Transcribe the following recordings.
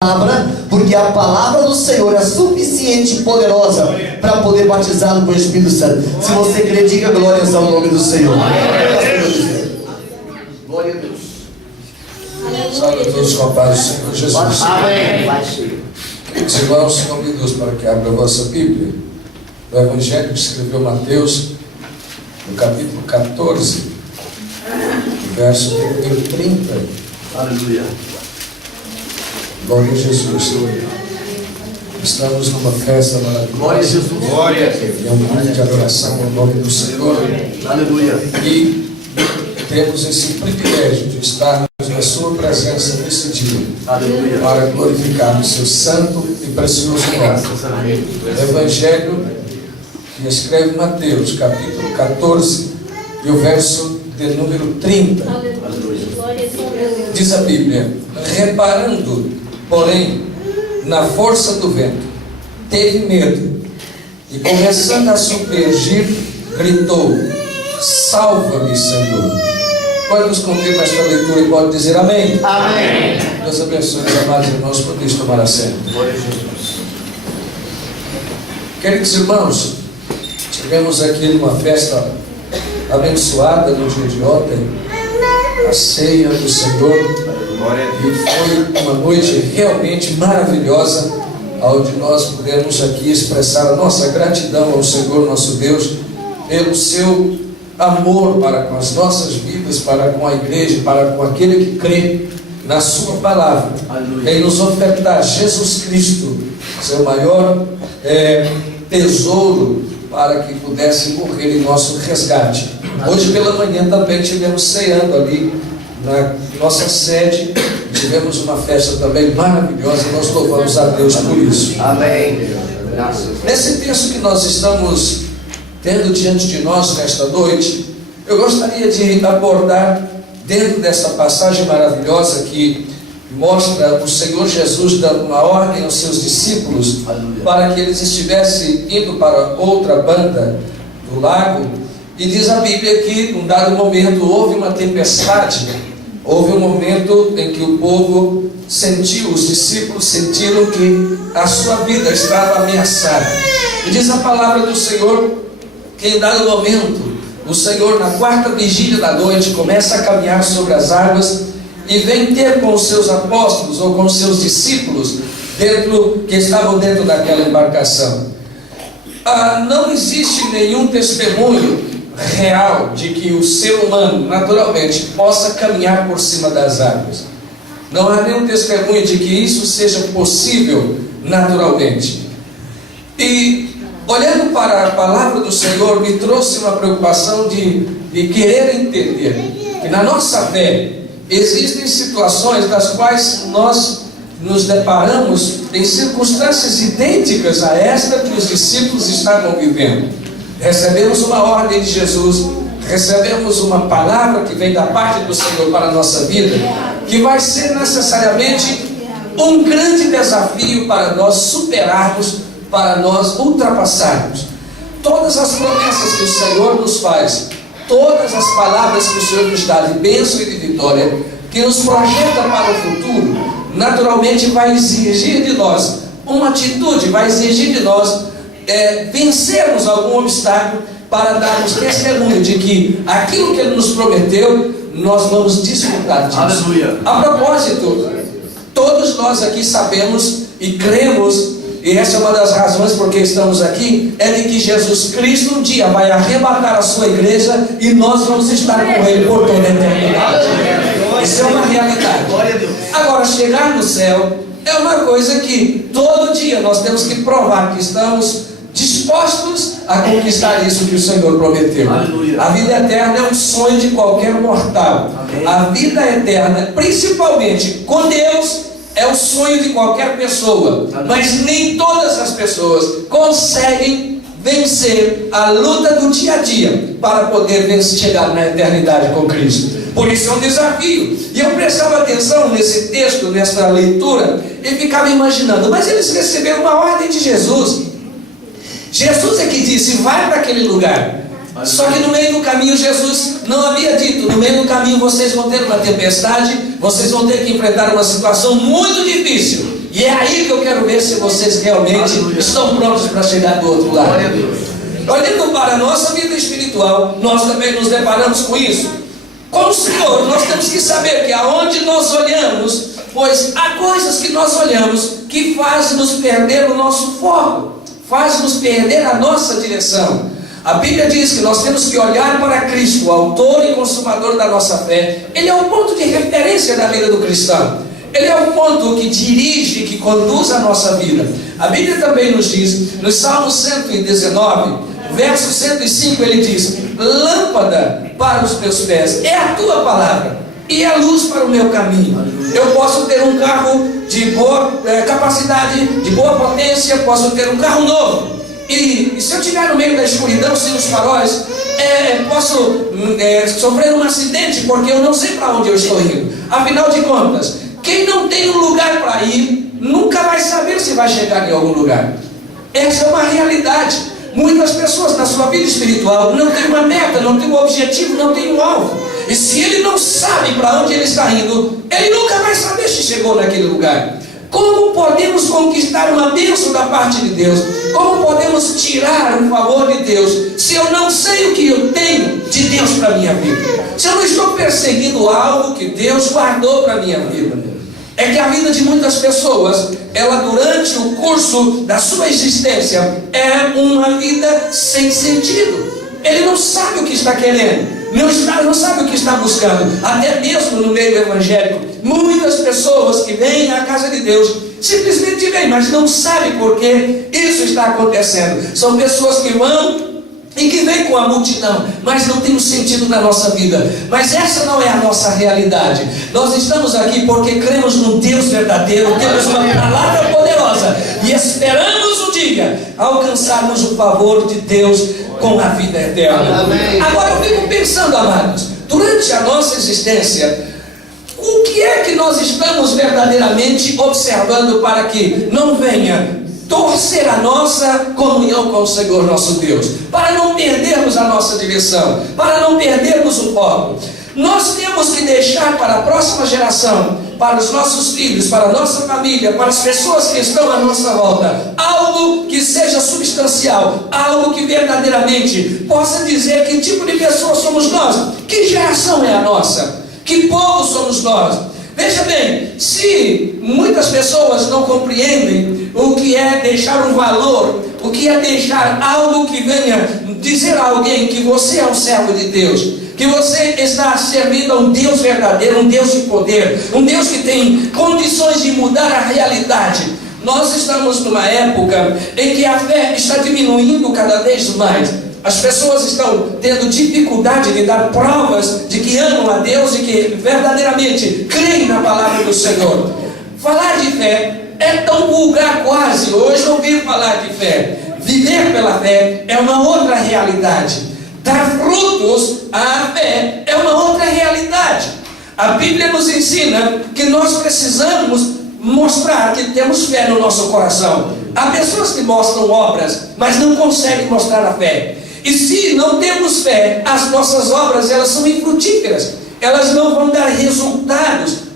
palavra, porque a palavra do Senhor é suficiente e poderosa para poder batizá-lo com o Espírito Santo. Se você crê, diga glórias ao nome do Senhor. Glória a Deus. Salve a todos com a paz do Senhor Jesus. Amém. Queridos irmãos, convido-os para que abram a vossa Bíblia do Evangelho que escreveu Mateus, no capítulo 14, verso número 30. Aleluia. Glória a Jesus. Estamos numa festa maravilhosa. Glória a Jesus. Glória a Deus. E é um culto de adoração ao nome do Senhor. Aleluia. E temos esse privilégio de estarmos na sua presença nesse dia. Aleluia. Para glorificar o seu santo e precioso nome. Evangelho que escreve Mateus, capítulo 14, e o verso de número 30. Diz a Bíblia: reparando, porém, na força do vento, teve medo, e começando a submergir, gritou: salva-me, Senhor. Quantos confirmam esta leitura e podem dizer amém? Amém. Deus abençoe, meus amados irmãos, por isso tomar assento. Glória a Jesus. Queridos irmãos, estivemos aqui numa festa abençoada no dia de ontem, a ceia do Senhor, e foi uma noite realmente maravilhosa, onde nós pudemos aqui expressar a nossa gratidão ao Senhor nosso Deus, pelo seu amor para com as nossas vidas, para com a igreja, para com aquele que crê na sua palavra, em nos ofertar Jesus Cristo, seu maior tesouro, para que pudesse morrer em nosso resgate. Hoje pela manhã também tivemos ceando ali na nossa sede, tivemos uma festa também maravilhosa, e nós louvamos a Deus por isso. Amém. Nesse texto que nós estamos tendo diante de nós nesta noite, eu gostaria de abordar, dentro dessa passagem maravilhosa que mostra o Senhor Jesus dando uma ordem aos seus discípulos, para que eles estivessem indo para outra banda do lago, e diz a Bíblia que num dado momento houve uma tempestade, houve um momento em que o povo sentiu, os discípulos sentiram que a sua vida estava ameaçada, e diz a palavra do Senhor que em dado momento o Senhor, na quarta vigília da noite, começa a caminhar sobre as águas e vem ter com os seus apóstolos ou com os seus discípulos que estavam dentro daquela embarcação. Não existe nenhum testemunho real de que o ser humano naturalmente possa caminhar por cima das águas. Não há nenhum testemunho de que isso seja possível naturalmente. E olhando para a palavra do Senhor, me trouxe uma preocupação de querer entender que na nossa fé existem situações das quais nós nos deparamos em circunstâncias idênticas a esta que os discípulos estavam vivendo. Recebemos uma ordem de Jesus, recebemos uma palavra que vem da parte do Senhor para a nossa vida, que vai ser necessariamente um grande desafio para nós superarmos, para nós ultrapassarmos todas as promessas que o Senhor nos faz, todas as palavras que o Senhor nos dá de bênção e de vitória, que nos projeta para o futuro. Naturalmente vai exigir de nós uma atitude, vai exigir de nós vencermos algum obstáculo para darmos testemunho de que aquilo que Ele nos prometeu, nós vamos desfrutar disso. Aleluia. A propósito, todos nós aqui sabemos e cremos, e essa é uma das razões por que estamos aqui, é de que Jesus Cristo um dia vai arrebatar a sua igreja e nós vamos estar com Ele por toda a eternidade. Isso é uma realidade. Agora, chegar no céu é uma coisa que todo dia nós temos que provar que estamos dispostos a conquistar isso que o Senhor prometeu. Aleluia. A vida eterna é um sonho de qualquer mortal. Amém. A vida eterna, principalmente com Deus, é o sonho de qualquer pessoa. Amém. Mas nem todas as pessoas conseguem vencer a luta do dia a dia para poder chegar na eternidade com Cristo. Por isso é um desafio. E eu prestava atenção nesse texto, nessa leitura, e ficava imaginando, mas eles receberam uma ordem de Jesus. Jesus é que disse: vai para aquele lugar. Só que no meio do caminho Jesus não havia dito: no meio do caminho vocês vão ter uma tempestade, vocês vão ter que enfrentar uma situação muito difícil. E é aí que eu quero ver se vocês realmente estão prontos para chegar do outro lado. Olhando para a nossa vida espiritual, nós também nos deparamos com isso. Com o Senhor, nós temos que saber que aonde nós olhamos, pois há coisas que nós olhamos que fazem nos perder o nosso foco, fazem nos perder a nossa direção. A Bíblia diz que nós temos que olhar para Cristo, o autor e consumador da nossa fé. Ele é o ponto de referência da vida do cristão. Ele é o ponto que dirige, que conduz a nossa vida. A Bíblia também nos diz, no Salmo 119, verso 105, ele diz: lâmpada para os meus pés é a tua palavra e a luz para o meu caminho. Eu posso ter um carro de boa capacidade, de boa potência, posso ter um carro novo. E se eu estiver no meio da escuridão, sem os faróis, posso sofrer um acidente, porque eu não sei para onde eu estou indo. Afinal de contas, quem não tem um lugar para ir, nunca vai saber se vai chegar em algum lugar. Essa é uma realidade. Muitas pessoas na sua vida espiritual não têm uma meta, não têm um objetivo, não têm um alvo. E se ele não sabe para onde ele está indo, ele nunca vai saber se chegou naquele lugar. Como podemos conquistar uma bênção da parte de Deus? Como podemos tirar um favor de Deus se eu não sei o que eu tenho de Deus para a minha vida? Se eu não estou perseguindo algo que Deus guardou para a minha vida? É que a vida de muitas pessoas, ela durante o curso da sua existência, é uma vida sem sentido. Ele não sabe o que está querendo. Não sabe o que está buscando. Até mesmo no meio evangélico, muitas pessoas que vêm à casa de Deus simplesmente vêm, mas não sabem por que isso está acontecendo. São pessoas que vão e que vêm com a multidão, mas não tem um sentido na nossa vida. Mas essa não é a nossa realidade. Nós estamos aqui porque cremos num Deus verdadeiro, temos uma palavra poderosa e esperamos um dia alcançarmos o favor de Deus com a vida eterna. Amém. Agora eu fico pensando, amados, durante a nossa existência, o que é que nós estamos verdadeiramente observando para que não venha torcer a nossa comunhão com o Senhor nosso Deus, para não perdermos a nossa direção, para não perdermos o foco? Nós temos que deixar para a próxima geração, para os nossos filhos, para a nossa família, para as pessoas que estão à nossa volta, algo que seja substancial, algo que verdadeiramente possa dizer que tipo de pessoa somos nós, que geração é a nossa, que povo somos nós. Veja bem, se muitas pessoas não compreendem o que é deixar um valor, o que é deixar algo que venha dizer a alguém que você é um servo de Deus, que você está servindo a um Deus verdadeiro, um Deus de poder, um Deus que tem condições de mudar a realidade. Nós estamos numa época em que a fé está diminuindo cada vez mais. As pessoas estão tendo dificuldade de dar provas de que amam a Deus e que verdadeiramente creem na palavra do Senhor. Falar de fé é tão vulgar quase. Hoje ouvir falar de fé. Viver pela fé é uma outra realidade. Dar frutos à fé é uma outra realidade. A Bíblia nos ensina que nós precisamos mostrar que temos fé no nosso coração. Há pessoas que mostram obras, mas não conseguem mostrar a fé. E se não temos fé, as nossas obras elas são infrutíferas. Elas não vão dar resultados.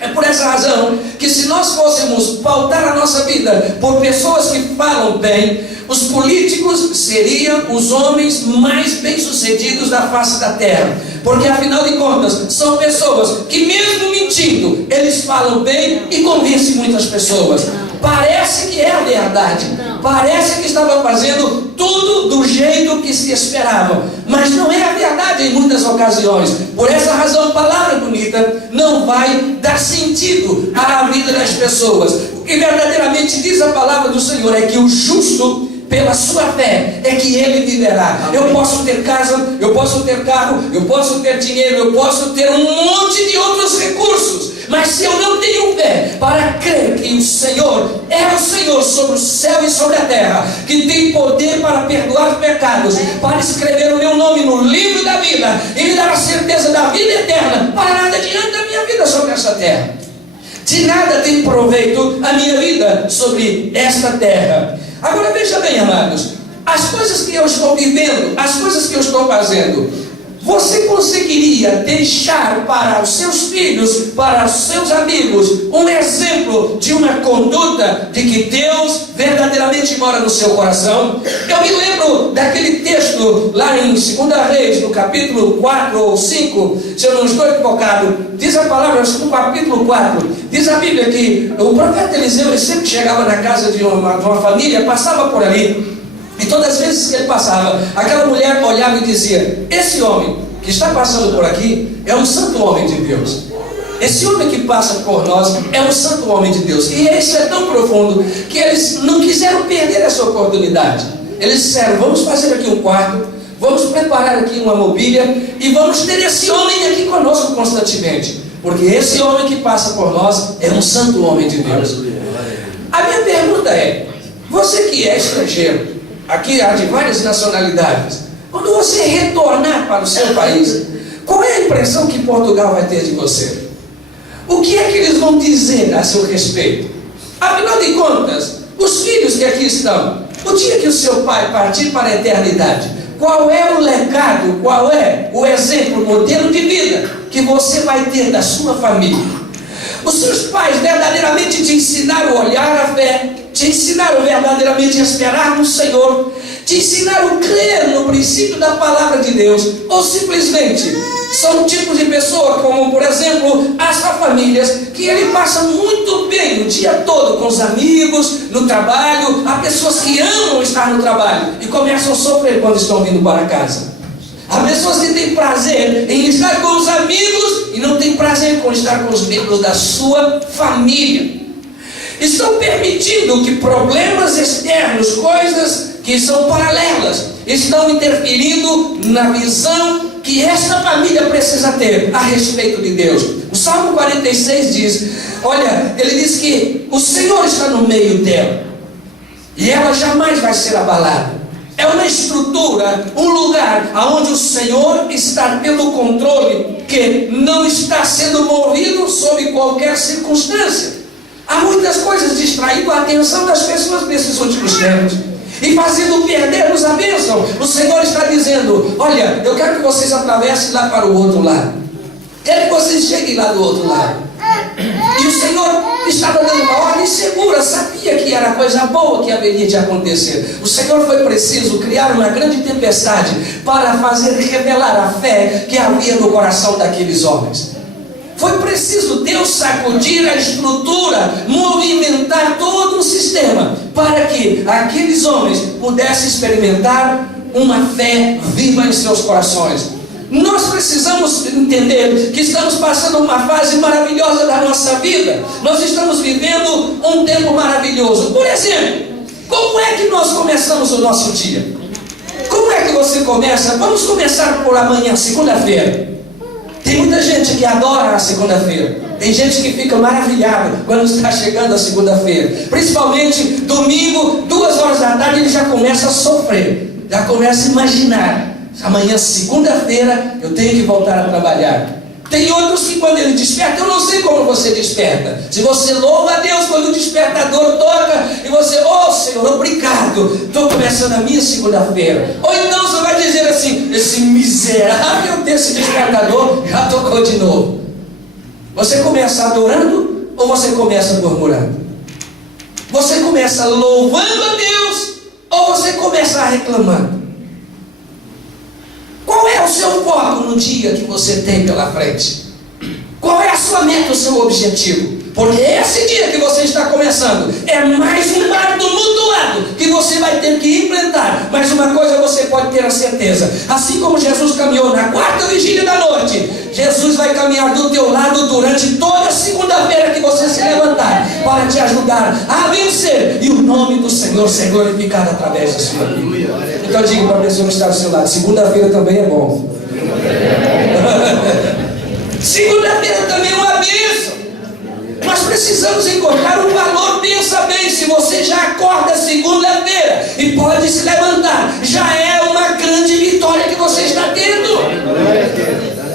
É por essa razão que se nós fôssemos pautar a nossa vida por pessoas que falam bem, os políticos seriam os homens mais bem-sucedidos da face da terra. Porque afinal de contas, são pessoas que mesmo mentindo, eles falam bem e convencem muitas pessoas. Parece que é a verdade. Parece que estava fazendo tudo do jeito que se esperava. Mas não é a verdade em muitas ocasiões. Por essa razão, palavra bonita não vai dar sentido à vida das pessoas. O que verdadeiramente diz a palavra do Senhor é que o justo, pela sua fé, é que ele viverá. Eu posso ter casa, eu posso ter carro, eu posso ter dinheiro, eu posso ter um monte de outros recursos, mas se eu não tenho fé para crer que o Senhor é o Senhor sobre o céu e sobre a terra, que tem poder para perdoar pecados, para escrever o meu nome no livro da vida e me dar a certeza da vida eterna, para nada adianta a minha vida sobre esta terra. De nada tem proveito a minha vida sobre esta terra. Agora veja bem, amados, as coisas que eu estou vivendo, as coisas que eu estou fazendo, você conseguiria deixar para os seus filhos, para os seus amigos, um exemplo de uma conduta de que Deus verdadeiramente mora no seu coração? Eu me lembro daquele texto lá em 2 Reis, no capítulo 4 ou 5, se eu não estou equivocado, diz a palavra, no capítulo 4, diz a Bíblia que o profeta Eliseu, ele sempre chegava na casa de uma família, passava por ali. E todas as vezes que ele passava, aquela mulher olhava e dizia: esse homem que está passando por aqui é um santo homem de Deus. Esse homem que passa por nós é um santo homem de Deus. E isso é tão profundo que eles não quiseram perder essa oportunidade. Eles disseram: vamos fazer aqui um quarto, vamos preparar aqui uma mobília e vamos ter esse homem aqui conosco constantemente, porque esse homem que passa por nós é um santo homem de Deus. A minha pergunta é: você que é estrangeiro, aqui há de várias nacionalidades, quando você retornar para o seu país, qual é a impressão que Portugal vai ter de você? O que é que eles vão dizer a seu respeito? Afinal de contas, os filhos que aqui estão, o dia que o seu pai partir para a eternidade, qual é o legado, qual é o exemplo, o modelo de vida que você vai ter da sua família? Os seus pais verdadeiramente te ensinaram a olhar a fé, te ensinaram verdadeiramente a esperar no Senhor, te ensinaram a crer no princípio da palavra de Deus, ou simplesmente são tipos de pessoa como, por exemplo, as famílias, que ele passa muito bem o dia todo com os amigos, no trabalho. Há pessoas que amam estar no trabalho e começam a sofrer quando estão vindo para casa. Há pessoas que têm prazer em estar com os amigos e não têm prazer com estar com os membros da sua família. Estão permitindo que problemas externos, coisas que são paralelas, estão interferindo na visão que esta família precisa ter a respeito de Deus. O Salmo 46 diz, olha, ele diz que o Senhor está no meio dela e ela jamais vai ser abalada. É uma estrutura, um lugar onde o Senhor está tendo controle, que não está sendo movido sob qualquer circunstância. Há muitas coisas distraindo a atenção das pessoas nesses últimos tempos e fazendo perdermos a bênção. O Senhor está dizendo: olha, eu quero que vocês atravessem lá para o outro lado, quero que vocês cheguem lá do outro lado. E o Senhor estava dando uma ordem segura, sabia que era coisa boa que haveria de acontecer. O Senhor foi preciso criar uma grande tempestade para fazer revelar a fé que havia no coração daqueles homens. Foi preciso Deus sacudir a estrutura, movimentar todo o sistema, para que aqueles homens pudessem experimentar uma fé viva em seus corações. Nós precisamos entender que estamos passando uma fase maravilhosa da nossa vida. Nós estamos vivendo um tempo maravilhoso. Por exemplo, como é que nós começamos o nosso dia? Como é que você começa? Vamos começar por amanhã, segunda-feira. Tem muita gente que adora a segunda-feira. Tem gente que fica maravilhada quando está chegando a segunda-feira. Principalmente domingo, 2 horas da tarde, ele já começa a sofrer. Já começa a imaginar: amanhã, segunda-feira, eu tenho que voltar a trabalhar. Tem outros que quando ele desperta, eu não sei como você desperta. Se você louva a Deus quando o despertador toca e você: oh Senhor, obrigado, estou começando a minha segunda-feira. Ou então você vai dizer assim: esse miserável desse despertador já tocou de novo. Você começa adorando ou você começa murmurando? Você começa louvando a Deus ou você começa reclamando? Qual é o seu foco no dia que você tem pela frente? Qual é a sua meta, o seu objetivo? Porque esse dia que você está começando é mais um mar tumultuado que você vai ter que enfrentar. Mas uma coisa você pode ter a certeza: assim como Jesus caminhou na 4ª vigília da noite, Jesus vai caminhar do teu lado durante toda a segunda-feira que você se levantar, para te ajudar a vencer e o nome do Senhor ser glorificado através da sua vida. Então diga para a pessoa que está do seu lado: segunda-feira também é bom. Segunda-feira também é uma bênção. Nós precisamos encontrar um valor. Pensa bem, se você já acorda segunda-feira e pode se levantar, já é uma grande vitória que você está tendo.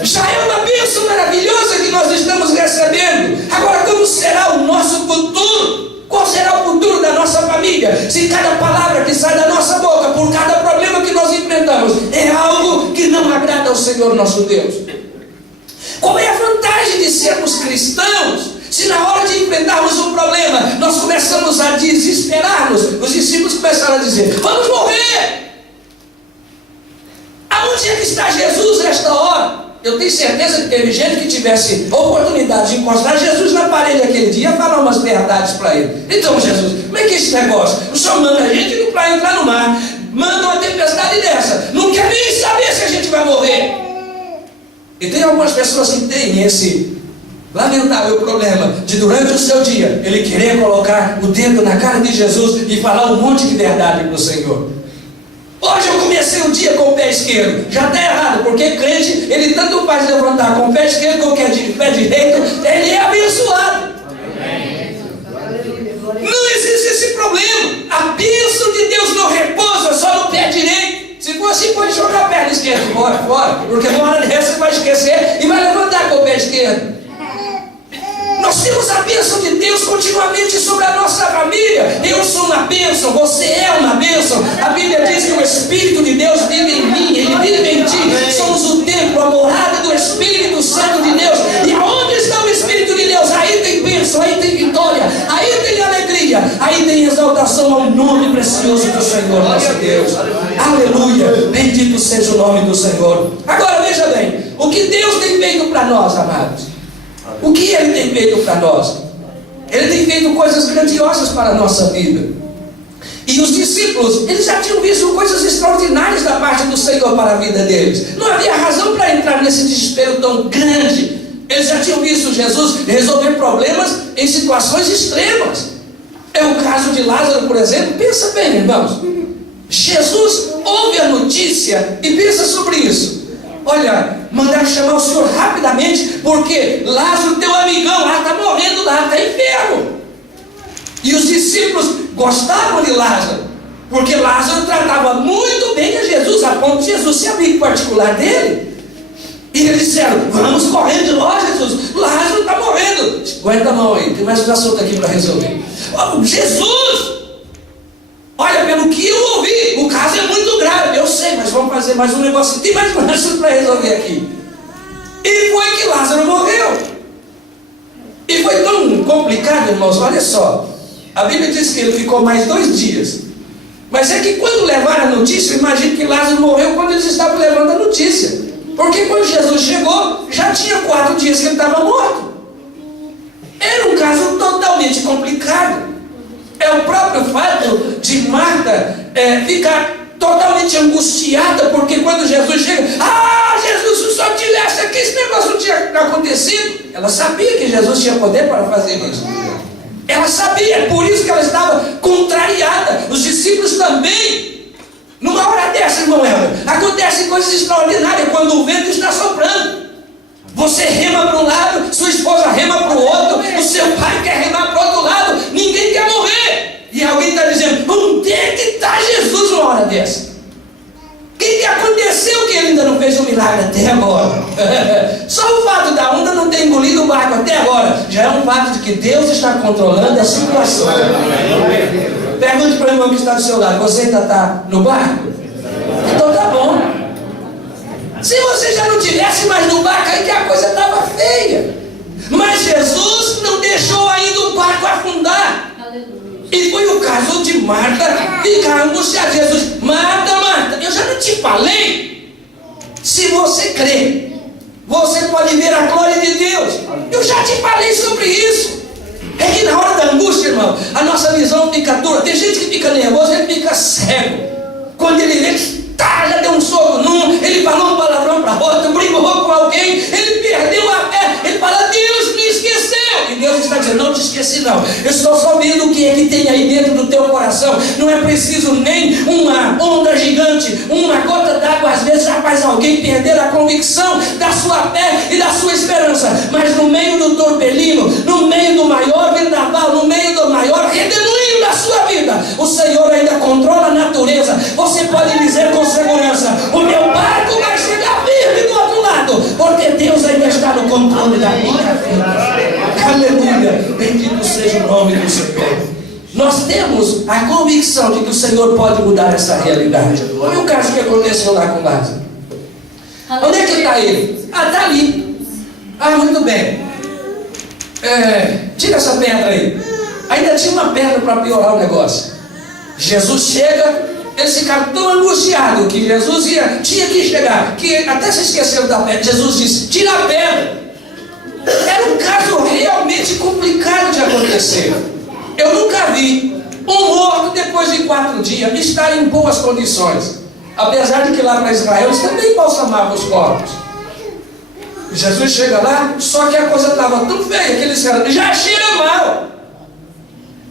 Já é uma bênção maravilhosa que nós estamos recebendo. Agora, como será o nosso futuro? Qual será o futuro da nossa família? Se cada palavra que sai da nossa boca, por cada problema que nós enfrentamos, é algo que não não agrada ao Senhor nosso Deus? Qual é a vantagem de sermos cristãos se na hora de enfrentarmos um problema nós começamos a desesperar-nos? Os discípulos começaram a dizer: vamos morrer! Aonde é que está Jesus nesta hora? Eu tenho certeza que teve gente que tivesse oportunidade de encostar Jesus na parede aquele dia e falar umas verdades para ele. Então, Jesus, como é que é esse negócio? O Senhor manda a gente para entrar no mar, manda uma tempestade dessa, não quer nem saber se a gente vai morrer. E tem algumas pessoas que têm esse lamentável problema de, durante o seu dia, ele querer colocar o dedo na cara de Jesus e falar um monte de verdade para o Senhor. Hoje eu comecei o dia com o pé esquerdo. Já está errado, porque crente, ele tanto faz levantar com o pé esquerdo como com o pé direito, ele é abençoado. Não existe esse problema. A bênção de Deus não repousa só no pé direito. Se for assim, pode jogar a perna esquerda fora, porque uma hora dessa você vai esquecer e vai levantar com o pé esquerdo. Nós temos a bênção de Deus continuamente sobre a nossa família. Eu sou uma bênção, você é uma bênção. A Bíblia diz que o Espírito de Deus vive em mim, Ele vive em ti. Somos o templo, a morada do Espírito Santo de Deus. E onde está o Espírito de Deus? Aí tem bênção, aí tem vitória, aí tem alegria, aí tem exaltação ao nome precioso do Senhor nosso Deus. Aleluia, bendito seja o nome do Senhor. Agora veja bem, o que Deus tem feito para nós, amados? O que Ele tem feito para nós? Ele tem feito coisas grandiosas para a nossa vida. E os discípulos, eles já tinham visto coisas extraordinárias da parte do Senhor para a vida deles. Não havia razão para entrar nesse desespero tão grande. Eles já tinham visto Jesus resolver problemas em situações extremas. É o caso de Lázaro, por exemplo. Pensa bem, irmãos. Jesus ouve a notícia e pensa sobre isso. Olha, mandaram chamar o Senhor rapidamente, porque Lázaro, teu amigão, está morrendo lá, está enfermo. E os discípulos gostavam de Lázaro, porque Lázaro tratava muito bem a Jesus, a ponto de Jesus ser amigo particular dele. E eles disseram: vamos correndo de lá, Jesus, Lázaro está morrendo. Aguenta a mão aí, tem mais um assunto aqui para resolver. Jesus! Olha, pelo que eu ouvi, o caso é muito grave. Eu sei, mas vamos fazer mais um negócio. Tem mais um assunto para resolver aqui. E foi que Lázaro morreu. E foi tão complicado, irmãos. Olha só, a Bíblia diz que ele ficou mais 2 dias. Mas é que quando levaram a notícia, eu imagino que Lázaro morreu quando eles estavam levando a notícia. Porque quando Jesus chegou, já tinha 4 dias que ele estava morto. Era um caso totalmente complicado. É o próprio fato de Marta ficar totalmente angustiada, porque quando Jesus chega: Jesus, se o Senhor tivesse aqui, esse negócio não tinha acontecido. Ela sabia que Jesus tinha poder para fazer isso. Ela sabia, é por isso que ela estava contrariada. Os discípulos também. Numa hora dessa, irmão Helder, acontecem coisas extraordinárias quando o vento está soprando. Você rema para um lado, sua esposa rema para o outro, o seu pai quer remar para o outro lado, ninguém quer morrer. E alguém está dizendo: onde é que está Jesus numa hora dessa? O que aconteceu que ele ainda não fez um milagre até agora? Só o fato da onda não ter engolido o barco até agora já é um fato de que Deus está controlando a situação. Pergunte para o irmão que está do seu lado: você ainda está no barco? Então tá bom. Se você já não tivesse mais no barco, aí que a coisa estava feia. Mas Jesus não deixou ainda o barco afundar. E foi o caso de Marta ficar angustiada. Jesus: Marta, Marta, eu já não te falei? Se você crê, você pode ver a glória de Deus. Eu já te falei sobre isso. É que na hora da angústia, irmão, a nossa visão fica dura. Tem gente que fica nervoso, ele fica cego. Quando ele vê, já deu um soco num, ele falou um palavrão para outro, brigou com alguém, ele perdeu a fé, ele fala: Deus me esqueceu. E Deus está dizendo: não te esqueci não, eu estou só vendo o que é que tem aí dentro do teu coração. Não é preciso nem uma onda gigante, uma gota d'água às vezes já faz alguém perder a convicção da sua fé e da sua esperança. Mas no meio do torbelino, no meio do maior vendaval, no meio do maior redemoinho da sua vida, o Senhor ainda controla a natureza. Você pode dizer com segurança: o meu barco vai chegar firme do outro lado, porque Deus ainda está no controle da minha vida. Aleluia, bendito seja o nome do Senhor. Nós temos a convicção de que o Senhor pode mudar essa realidade. Olha o caso que aconteceu lá com Lázaro. Onde é que está ele? Ah, está ali. Ah, muito bem. Tira essa pedra aí. Ainda tinha uma pedra para piorar o negócio. Jesus chega, eles ficaram tão angustiados que Jesus tinha que chegar, que até se esqueceram da pedra. Jesus disse: tira a pedra. Era um caso realmente complicado de acontecer. Eu nunca vi um morto depois de 4 dias estar em boas condições. Apesar de que lá para Israel eles também embalsamavam os corpos. Jesus chega lá, só que a coisa estava tão feia que eles disseram: já cheira mal.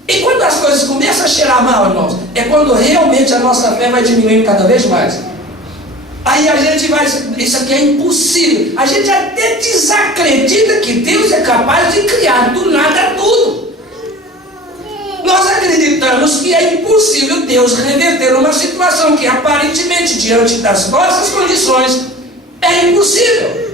E quando as coisas começam a cheirar mal, irmãos, é quando realmente a nossa fé vai diminuindo cada vez mais. Aí a gente vai, isso aqui é impossível. A gente até desacredita que Deus é capaz de criar do nada tudo. Nós acreditamos que é impossível Deus reverter uma situação que aparentemente, diante das nossas condições, é impossível.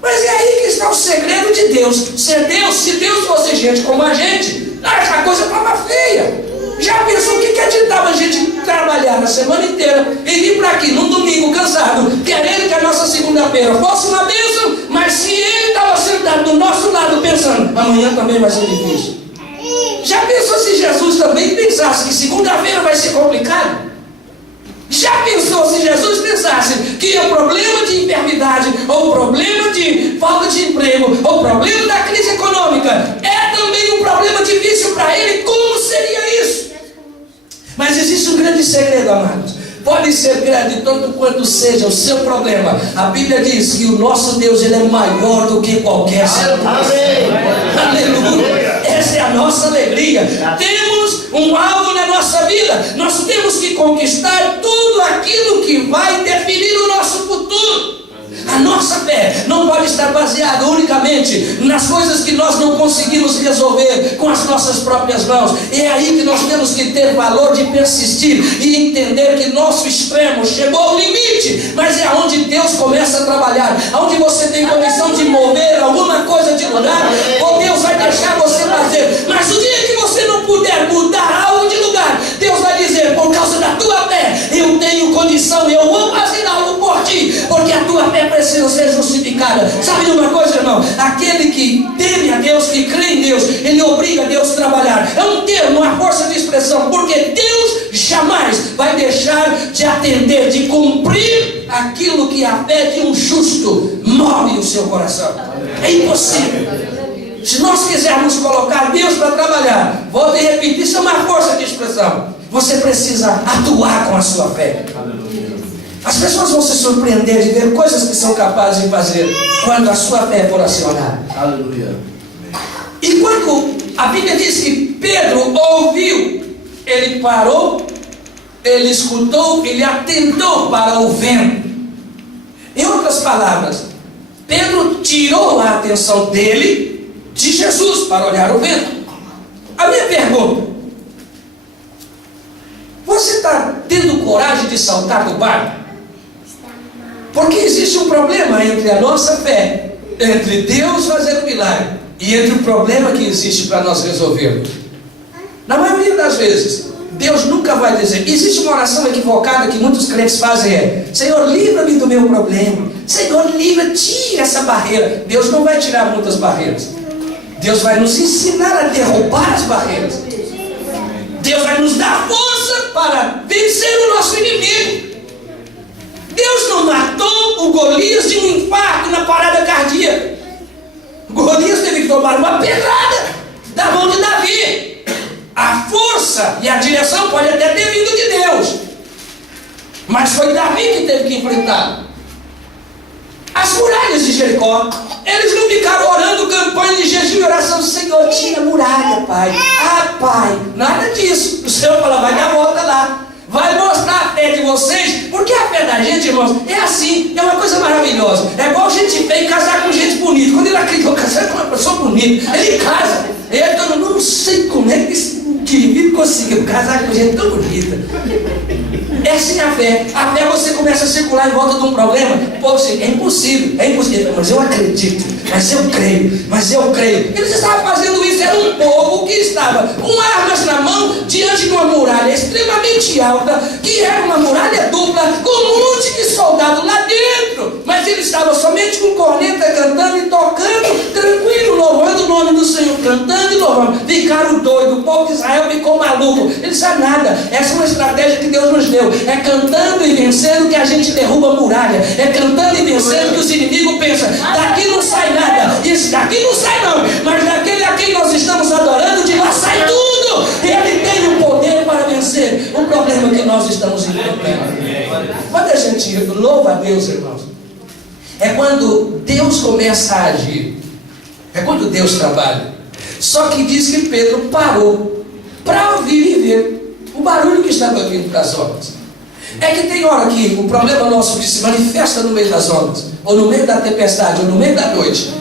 Mas é aí que está o segredo de Deus. Se Deus fosse gente como a gente, a coisa estava feia. Já pensou o que adiantava a gente trabalhar na semana inteira e vir para aqui num domingo cansado, querendo que a nossa segunda-feira fosse uma bênção, mas se ele estava sentado do nosso lado pensando: amanhã também vai ser difícil. Já pensou se Jesus também pensasse que segunda-feira vai ser complicado? Já pensou se Jesus pensasse que o problema de enfermidade, ou o problema de falta de emprego, ou o problema da crise econômica é também um problema difícil para ele? Como seria isso? Mas existe um grande segredo, amados. Pode ser grande tanto quanto seja o seu problema. A Bíblia diz que o nosso Deus, ele é maior do que qualquer situação. Aleluia! Essa é a nossa alegria. Temos um alvo na nossa vida. Nós temos que conquistar tudo aquilo que vai definir o nosso futuro. A nossa fé não pode estar baseada unicamente nas coisas que nós não conseguimos resolver com as nossas próprias mãos. É aí que nós temos que ter valor de persistir e entender que nosso extremo chegou ao limite, mas é onde Deus começa a trabalhar, onde você tem condição de mover alguma coisa de lugar, ou Deus vai deixar você fazer. Mas o dia que você não puder mudar algo de lugar, Deus vai dizer: por causa da tua fé, eu tenho condição, eu vou fazer algo por ti, porque a tua fé precisa ser justificada. Sabe de uma coisa, irmão? Aquele que teme a Deus, que crê em Deus, ele obriga Deus a trabalhar. É um termo, uma força de expressão, porque Deus jamais vai deixar de atender, de cumprir aquilo que a fé de um justo move o seu coração. É impossível. Se nós quisermos colocar Deus para trabalhar, volto e repito, isso é uma força de expressão. Você precisa atuar com a sua fé. As pessoas vão se surpreender de ver coisas que são capazes de fazer quando a sua fé for acionada. Aleluia. E quando a Bíblia diz que Pedro ouviu, ele parou, ele escutou, ele atentou para o vento. Em outras palavras, Pedro tirou a atenção dele de Jesus para olhar o vento. A minha pergunta: você está tendo coragem de saltar do barco? Porque existe um problema entre a nossa fé, entre Deus fazendo milagre, e entre o problema que existe para nós resolvermos. Na maioria das vezes, Deus nunca vai dizer. Existe uma oração equivocada que muitos crentes fazem: Senhor, livra-me do meu problema. Senhor, tira essa barreira. Deus não vai tirar muitas barreiras. Deus vai nos ensinar a derrubar as barreiras. Deus vai nos dar força para vencer o nosso inimigo. Deus não matou o Golias de um infarto na parada cardíaca. Golias teve que tomar uma pedrada da mão de Davi. A força e a direção pode até ter vindo de Deus, mas foi Davi que teve que enfrentar. As muralhas de Jericó, eles não ficaram orando campanha de jejum e oração: Senhor, tira a muralha, Pai. Ah, Pai, nada disso. O Senhor fala: vai dar volta lá, vai mostrar a fé de vocês, porque a fé da gente, irmãos, é assim, é uma coisa maravilhosa. É igual gente feia casar com gente bonita. Quando ele acredita casar com uma pessoa bonita, ele casa. Ele todo mundo: não sei como é que esse indivíduo conseguiu casar com gente tão bonita. Essa é a fé. A fé, você começa a circular em volta de um problema. Pô, é impossível, mas eu acredito, mas eu creio. Eles estavam fazendo isso. Era um povo que estava com armas na mão diante de uma muralha extremamente alta, que era uma muralha dupla, com um monte de soldado lá dentro. Mas maluco. Ele sabe nada. Essa é uma estratégia que Deus nos deu. É cantando e vencendo que a gente derruba a muralha. É cantando e vencendo que os inimigos pensam, daqui não sai nada. Isso daqui não sai não. Mas daquele a quem nós estamos adorando, de lá sai tudo. Ele tem o poder para vencer o problema que nós estamos enfrentando. Quando a gente louva a Deus, irmãos, é quando Deus começa a agir. É quando Deus trabalha. Só que diz que Pedro parou para ouvir e ver o barulho que estava vindo das ondas. É que tem hora que o problema nosso que se manifesta no meio das ondas, ou no meio da tempestade, ou no meio da noite,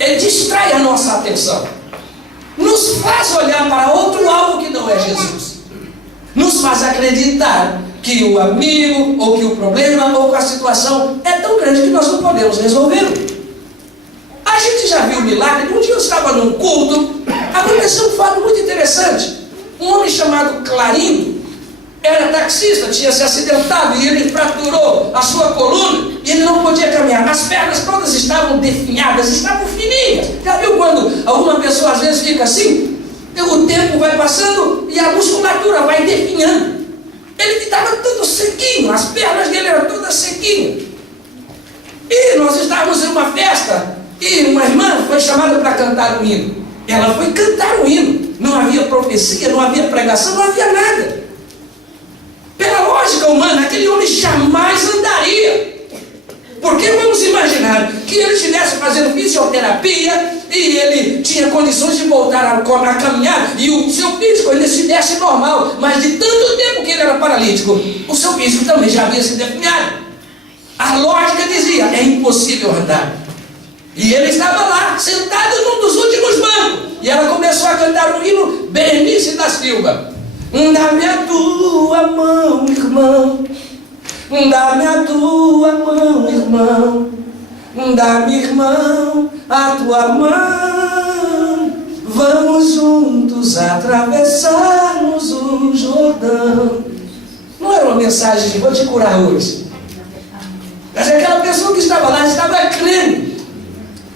ele distrai a nossa atenção, nos faz olhar para outro alvo que não é Jesus, nos faz acreditar que o amigo, ou que o problema, ou que a situação é tão grande que nós não podemos resolvê-lo. A gente já viu milagre. Um dia eu estava num culto, aconteceu um fato muito interessante. Um homem chamado Clarindo era taxista, tinha se acidentado e ele fraturou a sua coluna e ele não podia caminhar. As pernas todas estavam definhadas, estavam fininhas. Já viu quando alguma pessoa às vezes fica assim? O tempo vai passando e a musculatura vai definhando. Ele estava todo sequinho, as pernas dele eram todas sequinhas. E nós estávamos em uma festa e uma irmã foi chamada para cantar um hino. Ela foi cantar um hino. Não havia profecia, não havia pregação, não havia nada. Pela lógica humana, aquele homem jamais andaria. Porque vamos imaginar que ele estivesse fazendo fisioterapia e ele tinha condições de voltar a caminhar e o seu físico ainda estivesse normal, mas de tanto tempo que ele era paralítico, o seu físico também já havia se definhado. A lógica dizia, é impossível andar. E ele estava lá, sentado num dos últimos bancos, e ela começou a cantar o hino Berenice da Silva. Dá-me a tua mão, irmão. Dá-me a tua mão, irmão. Dá-me, irmão, a tua mão. Vamos juntos atravessarmos o Jordão. Não era uma mensagem de vou te curar hoje. Mas aquela pessoa que estava lá estava crendo.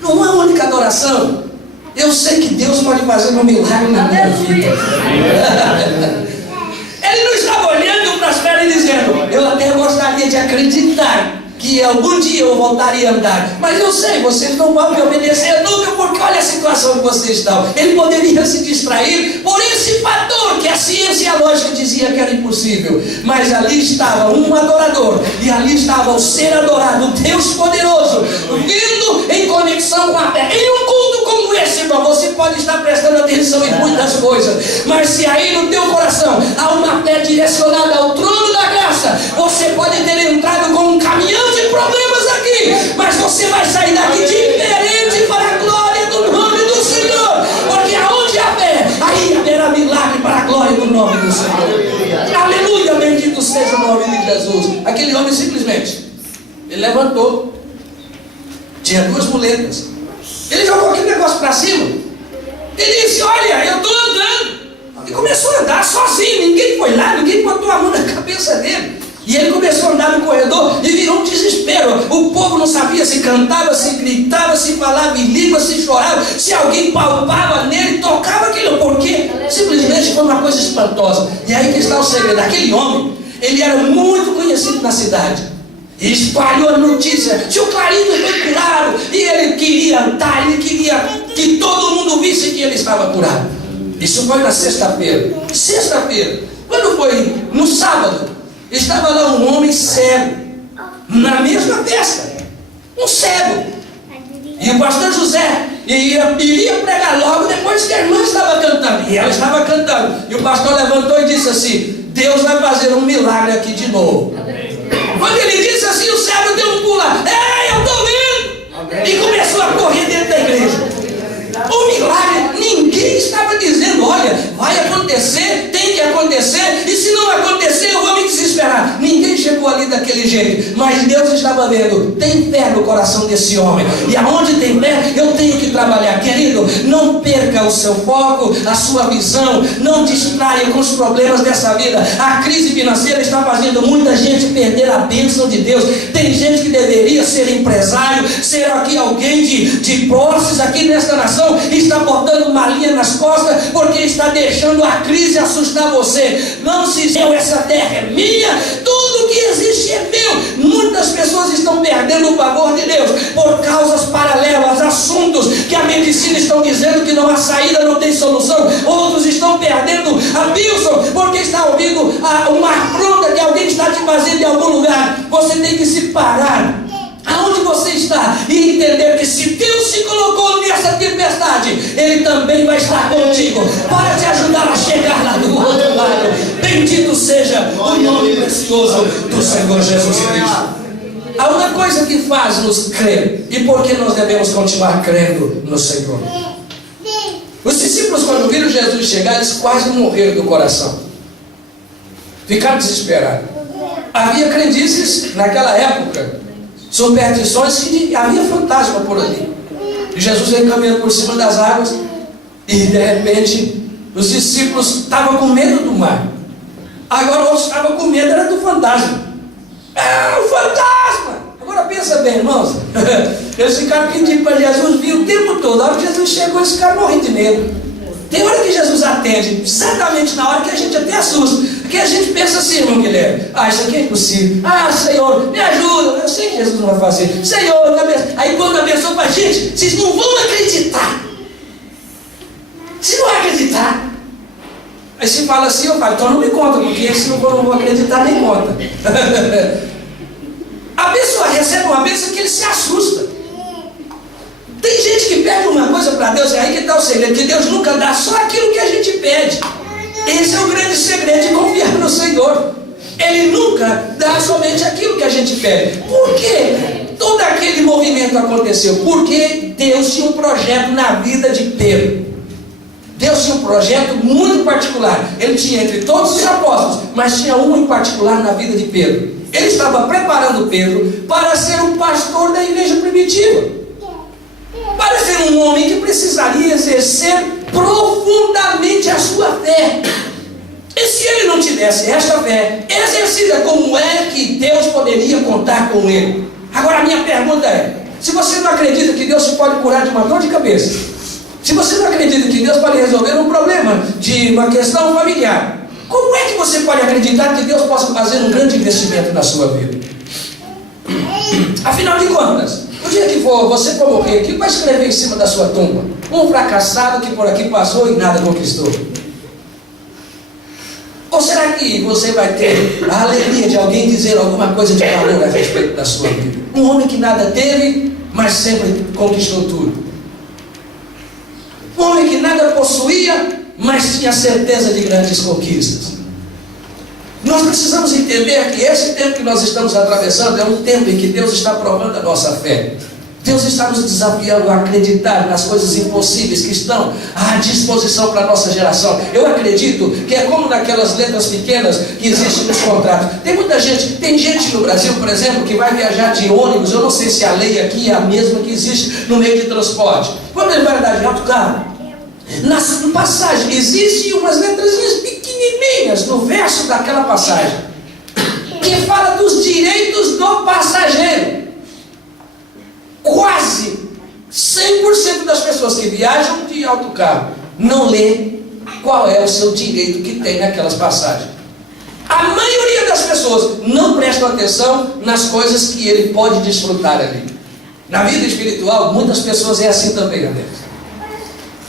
Numa única adoração, eu sei que Deus pode fazer um milagre na minha vida. Ele não estava olhando para as pernas e dizendo, eu até gostaria de acreditar que algum dia eu voltaria a andar, mas eu sei, vocês não vão me obedecer nunca, porque olha a situação que vocês estão. Ele poderia se distrair por esse fator que a ciência e a lógica dizia que era impossível, mas ali estava um adorador, e ali estava o ser adorado, o Deus poderoso, vindo em conexão com a terra. Em um culto como esse, irmão, você pode estar prestando atenção em muitas coisas, mas se aí no teu coração há uma fé direcionada ao trono da graça, você pode ter entrado com um caminhão de problemas aqui, mas você vai sair daqui diferente para a glória do nome do Senhor, porque aonde há fé, aí haverá milagre para a glória do nome do Senhor. Aleluia, bendito seja o nome de Jesus. Aquele homem simplesmente, ele levantou, tinha duas muletas, ele jogou aquele negócio para cima, ele disse, olha, eu estou andando, e começou a andar sozinho, ninguém foi lá, ninguém botou a mão na cabeça dele. E ele começou a andar no corredor e virou um desespero. O povo não sabia se cantava, se gritava, se falava em língua, se chorava, se alguém palpava nele, tocava aquilo, porque simplesmente foi uma coisa espantosa. E aí que está o segredo. Aquele homem, ele era muito conhecido na cidade. E espalhou a notícia, tio Clarindo foi curado. E ele queria andar, ele queria que todo mundo visse que ele estava curado. Isso foi na sexta-feira. Sexta-feira, quando foi no sábado, estava lá um homem cego, na mesma festa, um cego. E o pastor José iria pregar logo depois que a irmã estava cantando. E ela estava cantando. E o pastor levantou e disse assim, Deus vai fazer um milagre aqui de novo. Quando ele disse assim, o cego deu um pulo. Ei, eu estou vendo! E começou a correr dentro da igreja. O milagre, ninguém estava dizendo, olha, vai acontecer, tem que acontecer, e se não acontecer eu vou me desesperar. Ninguém chegou ali daquele jeito, mas Deus estava vendo, tem fé no coração desse homem, e aonde tem fé, eu tenho que trabalhar. Querido, não perca o seu foco, a sua visão, não distraia com os problemas dessa vida. A crise financeira está fazendo muita gente perder a bênção de Deus. Tem gente que deveria ser empresário, ser aqui alguém de posses aqui nesta nação, está botando uma linha vazia nas costas, porque está deixando a crise assustar você. Não se eu, essa terra é minha, tudo que existe é meu. Muitas pessoas estão perdendo o favor de Deus por causas paralelas, assuntos que a medicina estão dizendo que não há saída, não tem solução. Outros estão perdendo a bênção porque está ouvindo uma afronta que alguém está te fazendo em algum lugar. Você tem que se parar aonde você está e entender que se Deus se colocou nessa tempestade, Ele também vai estar contigo para te ajudar a chegar lá do outro lado. Bendito seja o nome precioso do Senhor Jesus Cristo. Há uma coisa que faz-nos crer, e por que nós devemos continuar crendo no Senhor? Os discípulos, quando viram Jesus chegar, eles quase morreram do coração, ficaram desesperados. Havia crendices naquela época, superstições, que havia fantasma por ali. E Jesus veio caminhando por cima das águas, e de repente os discípulos estavam com medo do mar. Agora outros estavam com medo era do fantasma. É um fantasma! Agora pensa bem, irmãos. Eles ficaram pedindo para Jesus vir o tempo todo. A hora que Jesus chegou, eles ficaram morrendo de medo. Tem hora que Jesus atende, exatamente na hora que a gente até assusta. Porque a gente pensa assim, irmão Guilherme: isso aqui é impossível. Senhor, me ajuda. Eu sei que Jesus não vai fazer. Senhor, me abençoa. Aí quando abençoa para a gente, vocês não vão acreditar. Vocês não vão acreditar. Aí se fala assim, eu falo: então não me conta, porque se não vou acreditar, nem conta. A pessoa recebe uma bênção que ele se assusta. Tem gente que pede uma coisa para Deus, é aí que está o segredo, que Deus nunca dá só aquilo que a gente pede. Esse é o grande segredo de confiar no Senhor. Ele nunca dá somente aquilo que a gente pede. Por que todo aquele movimento aconteceu? Porque Deus tinha um projeto na vida de Pedro. Deus tinha um projeto muito particular. Ele tinha entre todos os apóstolos, mas tinha um em particular na vida de Pedro. Ele estava preparando Pedro para ser o pastor da igreja primitiva, para ser um homem que precisaria exercer profundamente a sua fé. E se ele não tivesse esta fé exercida, como é que Deus poderia contar com ele? Agora a minha pergunta é: se você não acredita que Deus pode curar de uma dor de cabeça, se você não acredita que Deus pode resolver um problema de uma questão familiar, como é que você pode acreditar que Deus possa fazer um grande investimento na sua vida? Afinal de contas, no dia que você for morrer, o que vai escrever em cima da sua tumba? Um fracassado que por aqui passou e nada conquistou. Ou será que você vai ter a alegria de alguém dizer alguma coisa de valor a respeito da sua vida? Um homem que nada teve, mas sempre conquistou tudo. Um homem que nada possuía, mas tinha certeza de grandes conquistas. Nós precisamos entender que esse tempo que nós estamos atravessando é um tempo em que Deus está provando a nossa fé. Deus está nos desafiando a acreditar nas coisas impossíveis que estão à disposição para a nossa geração. Eu acredito que é como naquelas letras pequenas que existem nos contratos. Tem gente no Brasil, por exemplo, que vai viajar de ônibus. Eu não sei se a lei aqui é a mesma que existe no meio de transporte. Quando ele vai andar de autocarro, na passagem existem umas letrazinhas pequenininhas no verso daquela passagem que fala dos direitos do passageiro. Quase 100% das pessoas que viajam de autocarro não lê qual é o seu direito que tem naquelas passagens. A maioria das pessoas não prestam atenção nas coisas que ele pode desfrutar ali. Na vida espiritual, muitas pessoas é assim também, Deus.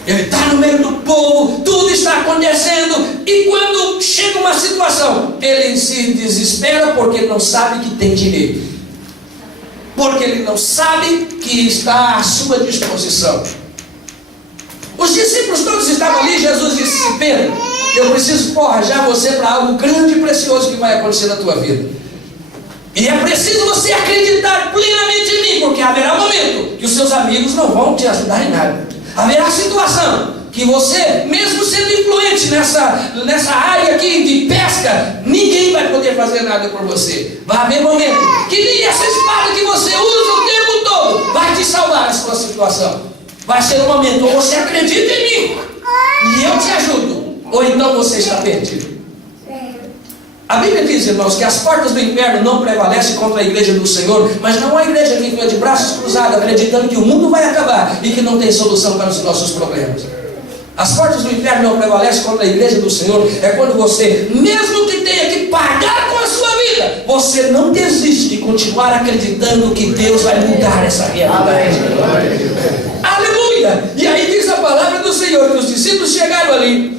Ele está no meio do povo, tudo está acontecendo, e quando chega uma situação, ele se desespera porque não sabe que tem direito, porque ele não sabe que está à sua disposição. Os discípulos todos estavam ali. Jesus disse: Pedro, eu preciso forjar você para algo grande e precioso que vai acontecer na tua vida. E é preciso você acreditar plenamente em mim, porque haverá um momento que os seus amigos não vão te ajudar em nada. Haverá situação que você, mesmo sendo influente nessa área aqui de pesca, ninguém vai poder fazer nada por você. Vai haver momento que nem essa espada que você usa o tempo todo vai te salvar a sua situação. Vai ser um momento, ou você acredita em mim e eu te ajudo, ou então você está perdido. A Bíblia diz, irmãos, que as portas do inferno não prevalecem contra a igreja do Senhor, mas não há igreja que fica de braços cruzados, acreditando que o mundo vai acabar e que não tem solução para os nossos problemas. As portas do inferno não prevalecem contra a igreja do Senhor. É quando você, mesmo que tenha que pagar com a sua vida, você não desiste de continuar acreditando que Deus vai mudar essa realidade. Aleluia! E aí diz a palavra do Senhor que os discípulos chegaram ali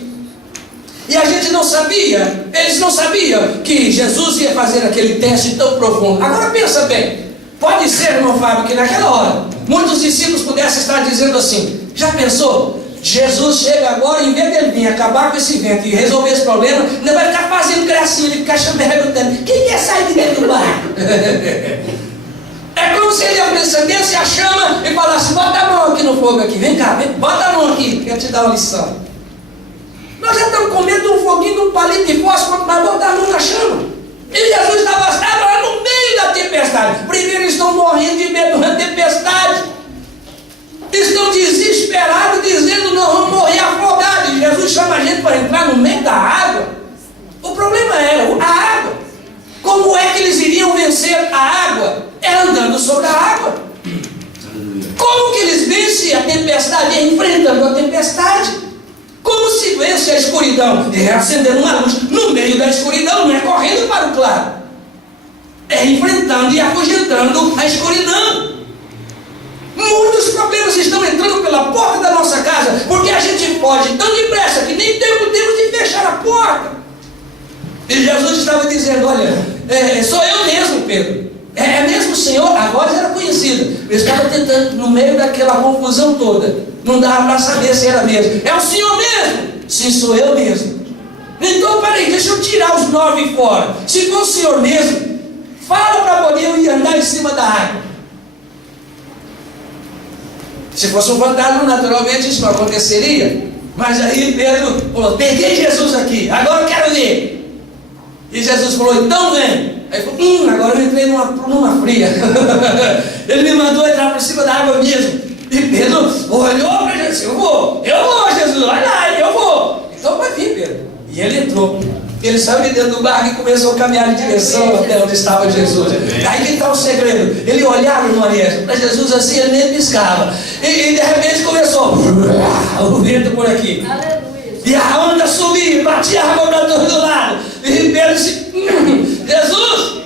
e a gente não sabia, eles não sabiam que Jesus ia fazer aquele teste tão profundo. Agora pensa bem, pode ser, irmão Fábio, que naquela hora muitos discípulos pudessem estar dizendo assim: já pensou? Jesus chega agora, em vez dele vir acabar com esse vento e resolver esse problema, ainda vai ficar fazendo gracinha, ele ficar perguntando: quem quer sair de dentro do barco? É como se ele acendesse a chama e falasse: bota a mão aqui no fogo aqui, vem cá, vem, bota a mão aqui, quero te dar uma lição. Nós já estamos com medo de um foguinho, de um palito de fósforo, mas botar a mão na chama. E Jesus estava lá no meio da tempestade. Primeiro eles estão morrendo de medo da tempestade, estão desesperados, dizendo: não, vamos morrer afogados. E Jesus chama a gente para entrar no meio da água. O problema era a água. Como é que eles iriam vencer a água? É andando sobre a água. Como que eles vencem a tempestade? É enfrentando a tempestade. Como se vence a escuridão? É acendendo uma luz no meio da escuridão, não é correndo para o claro. É enfrentando e afugentando a escuridão. Muitos problemas estão entrando pela porta da nossa casa, porque a gente foge tão depressa que nem temos de fechar a porta. E Jesus estava dizendo: olha, sou eu mesmo, Pedro. É mesmo o Senhor? A voz era conhecida. Eu estava tentando, no meio daquela confusão toda, não dava para saber se era mesmo. É o Senhor mesmo? Sim, sou eu mesmo. Então, peraí, deixa eu tirar os 9 fora. Se for o Senhor mesmo, fala para poder eu ir andar em cima da água. Se fosse um fantasma, naturalmente isso não aconteceria. Mas aí Pedro falou: peguei Jesus aqui, agora eu quero ver. E Jesus falou: então vem. Aí falou: agora eu entrei numa fria. Ele me mandou entrar por cima da água mesmo. E Pedro olhou para Jesus: eu vou Jesus, vai lá, eu vou. Então vai vir, Pedro. E ele entrou. Ele saiu de dentro do barco e começou a caminhar em direção até onde estava Jesus. Aí que está o segredo. Ele olhava para Jesus assim, ele nem piscava. E de repente começou o vento por aqui. E a onda subia, batia a água para todo lado. E Pedro disse: Jesus!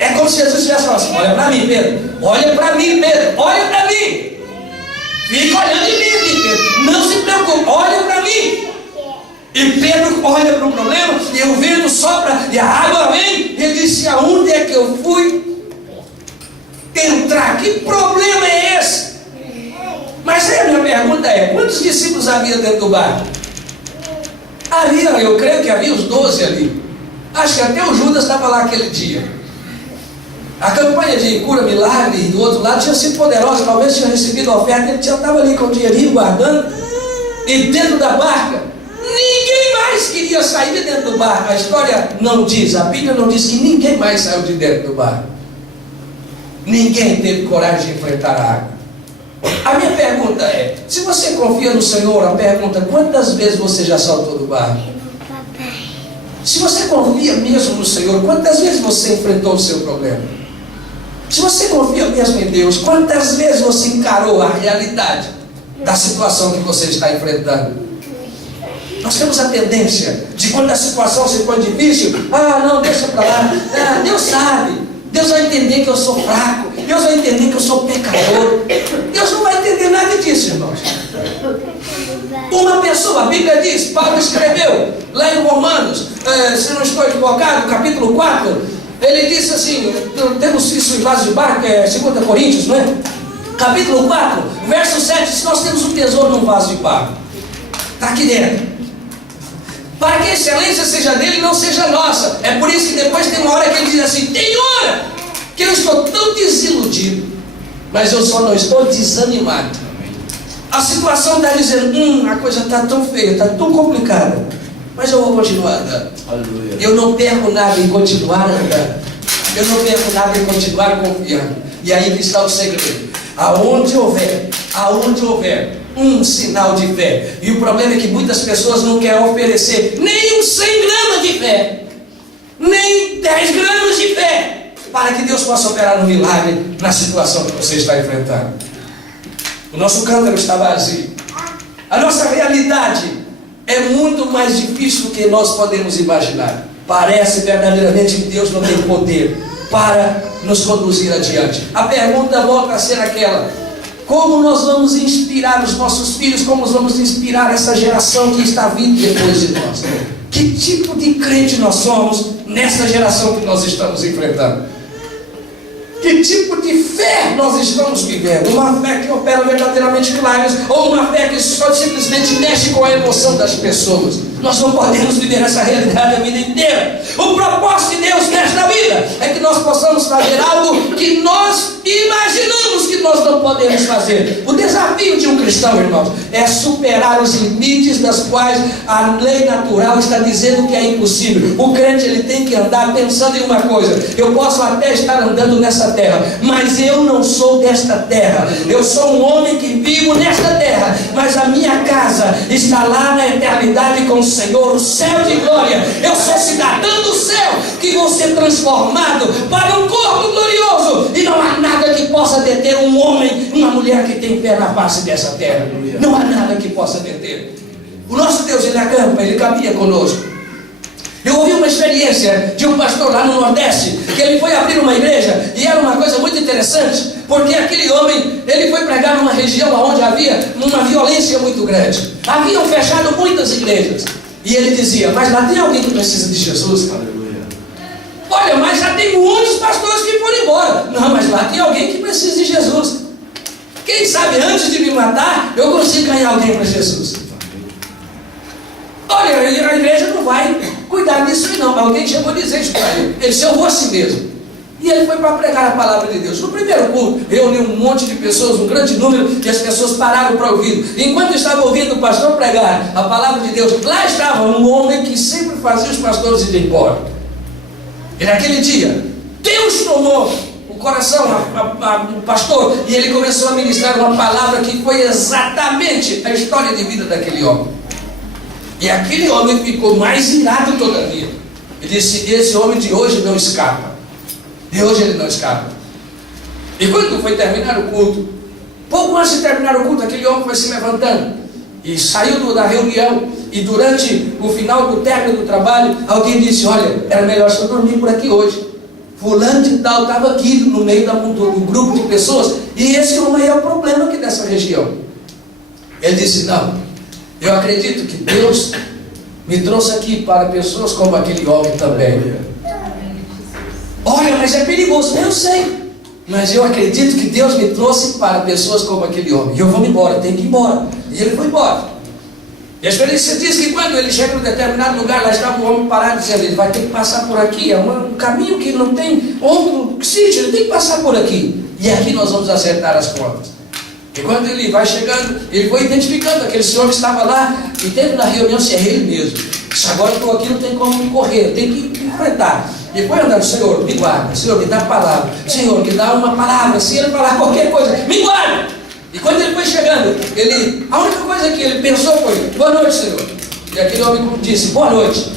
É como se Jesus estivesse falando assim: olha para mim, Pedro. Olha para mim, Pedro. Olha para mim. Fica olhando em mim aqui, Pedro. Não se preocupe, olha para mim. E Pedro olha para o problema, e o vento sopra, e a água vem. Ele disse: aonde é que eu fui entrar? Que problema é esse? Mas aí a minha pergunta é: quantos discípulos havia dentro do barco? Havia, eu creio que havia os 12 ali. Acho que até o Judas estava lá aquele dia. A campanha de cura milagre do outro lado tinha sido poderosa. Talvez tinha recebido a oferta, ele já estava ali com o dinheirinho guardando. E dentro da barca, ninguém mais queria sair de dentro do barco. A história não diz, a Bíblia não diz que ninguém mais saiu de dentro do barco. Ninguém teve coragem de enfrentar a água. A minha pergunta é: se você confia no Senhor, a pergunta: quantas vezes você já saltou do barco? Se você confia mesmo no Senhor, quantas vezes você enfrentou o seu problema? Se você confia mesmo em Deus, quantas vezes você encarou a realidade da situação que você está enfrentando? Nós temos a tendência de, quando a situação se põe difícil: não, deixa para lá, Deus sabe, Deus vai entender que eu sou fraco, Deus vai entender que eu sou pecador. Deus não vai entender nada disso, irmãos. Uma pessoa, a Bíblia diz, Paulo escreveu lá em Romanos, se não estou equivocado, capítulo 4, ele disse assim, temos isso em vaso de barco, 2 Coríntios, não é? Capítulo 4, verso 7, diz: nós temos um tesouro num vaso de barro. Está aqui dentro. Para que a excelência seja dele e não seja nossa. É por isso que depois tem uma hora que ele diz assim: tem hora que eu estou tão desiludido, mas eu só não estou desanimado. A situação está dizendo: a coisa está tão feia, está tão complicada, mas eu vou continuar andando. Aleluia. Eu não perco nada em continuar andando. Eu não perco nada em continuar confiando. E aí que está o segredo. Aonde houver um sinal de fé. E o problema é que muitas pessoas não querem oferecer nem uns 100 gramas de fé, nem 10 gramas de fé, para que Deus possa operar um milagre na situação que você está enfrentando. O nosso cântaro está vazio. A nossa realidade é muito mais difícil do que nós podemos imaginar. Parece verdadeiramente que Deus não tem poder para nos conduzir adiante. A pergunta volta a ser aquela: como nós vamos inspirar os nossos filhos? Como nós vamos inspirar essa geração que está vindo depois de nós? Que tipo de crente nós somos nessa geração que nós estamos enfrentando? Que tipo de fé nós estamos vivendo? Uma fé que opera verdadeiramente milagres, ou uma fé que só simplesmente mexe com a emoção das pessoas? Nós não podemos viver essa realidade a vida inteira. O propósito de Deus nesta vida é que nós possamos fazer algo que nós imaginamos que nós não podemos fazer. O desafio de um cristão, irmãos, é superar os limites das quais a lei natural está dizendo que é impossível. O crente, ele tem que andar pensando em uma coisa: eu posso até estar andando nessa terra, mas eu não sou desta terra. Eu sou um homem que vivo nesta terra, mas a minha casa está lá na eternidade com o Senhor, o céu de glória. Eu sou cidadão do céu, que vou ser transformado para um corpo glorioso, e não há nada que possa deter um homem, uma mulher que tem pé na face dessa terra. Não há nada que possa deter. O nosso Deus, ele acampa, ele caminha conosco. Eu ouvi uma experiência de um pastor lá no Nordeste, que ele foi abrir uma igreja, e era uma coisa muito interessante, porque aquele homem, ele foi pregar numa região onde havia uma violência muito grande. Haviam fechado muitas igrejas, e ele dizia: mas lá tem alguém que precisa de Jesus? Aleluia. Olha, mas já tem muitos pastores que foram embora. Não, mas lá tem alguém que precisa de Jesus. Quem sabe antes de me matar, eu consigo ganhar alguém para Jesus. Olha, a igreja não vai cuidar disso aí não. Alguém chegou a dizer isso para ele. Ele disse: eu vou assim mesmo. E ele foi para pregar a palavra de Deus. No primeiro culto, reuniu um monte de pessoas, um grande número, e as pessoas pararam para ouvir. Enquanto estava ouvindo o pastor pregar a palavra de Deus, lá estava um homem que sempre fazia os pastores irem embora. E naquele dia, Deus tomou o coração do pastor, e ele começou a ministrar uma palavra que foi exatamente a história de vida daquele homem. E aquele homem ficou mais irado todavia. Ele disse: esse homem de hoje não escapa. De hoje ele não escapa. E quando foi terminar o culto, pouco antes de terminar o culto, aquele homem foi se levantando e saiu da reunião. E durante o final do término do trabalho, alguém disse: olha, era melhor só dormir por aqui hoje. Fulano de tal estava aqui no meio do grupo de pessoas, e esse homem é o problema aqui dessa região. Ele disse: não, eu acredito que Deus me trouxe aqui para pessoas como aquele homem também. Olha, mas é perigoso. Eu sei, mas eu acredito que Deus me trouxe para pessoas como aquele homem. E eu vou embora, tenho que ir embora. E ele foi embora. E a experiência diz que quando ele chega em um determinado lugar, lá estava o homem parado dizendo: ele vai ter que passar por aqui. É um caminho que não tem outro sítio, ele tem que passar por aqui. E aqui nós vamos acertar as contas. E quando ele vai chegando, ele foi identificando aquele senhor que estava lá, e dentro da reunião, se é ele mesmo. Agora eu estou aqui, não tem como correr, eu tenho que enfrentar. E foi andando: Senhor, me guarda, Senhor, me dá a palavra, Senhor, me dá uma palavra, se ele falar qualquer coisa, me guarda. E quando ele foi chegando, a única coisa que ele pensou foi: boa noite, Senhor. E aquele homem disse: boa noite.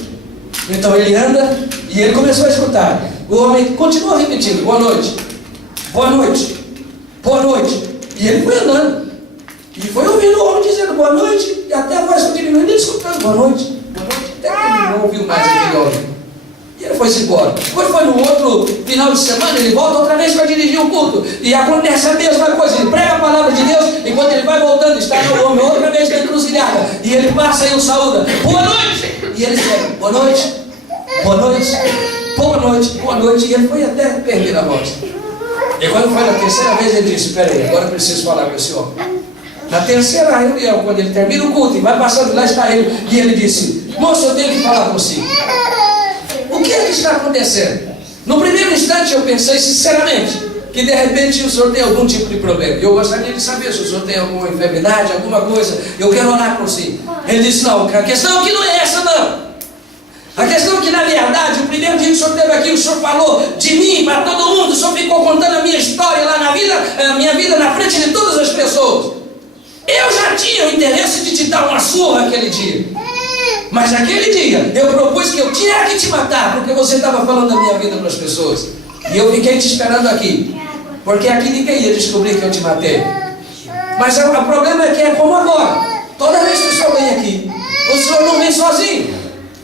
Então ele anda, e ele começou a escutar. O homem continua repetindo: boa noite, boa noite, boa noite. E ele foi andando, e foi ouvindo o homem dizendo boa noite, e até a voz foi diminuindo, ele escutando boa noite, até que ele não ouviu mais aquele homem. E ele foi-se embora. Depois foi no outro final de semana, ele volta outra vez para dirigir o culto, e acontece a mesma coisa. Ele prega a palavra de Deus, enquanto ele vai voltando, está o homem outra vez na encruzilhada, e ele passa e o saúda: boa noite. E ele diz: boa noite, boa noite, boa noite, boa noite. E ele foi até perder a voz. E quando foi na terceira vez, ele disse: espera aí, agora eu preciso falar com esse homem. Na terceira reunião, quando ele termina o culto e vai passando, lá está ele, e ele disse: moço, eu tenho que falar consigo. O que é que está acontecendo? No primeiro instante eu pensei sinceramente que de repente o senhor tem algum tipo de problema. Eu gostaria de saber se o senhor tem alguma enfermidade, alguma coisa. Eu quero orar por si. Ele disse: não, a questão aqui não é essa não. A questão é que, na verdade, o primeiro dia que o senhor esteve aqui, o senhor falou de mim para todo mundo. O senhor ficou contando a minha história lá na vida, a minha vida na frente de todas as pessoas. Eu já tinha o interesse de te dar uma surra aquele dia. Mas naquele dia, eu propus que eu tinha que te matar, porque você estava falando da minha vida para as pessoas. E eu fiquei te esperando aqui, porque aqui ninguém ia descobrir que eu te matei. Mas o problema é que é como agora. Toda vez que o senhor vem aqui, o senhor não vem sozinho.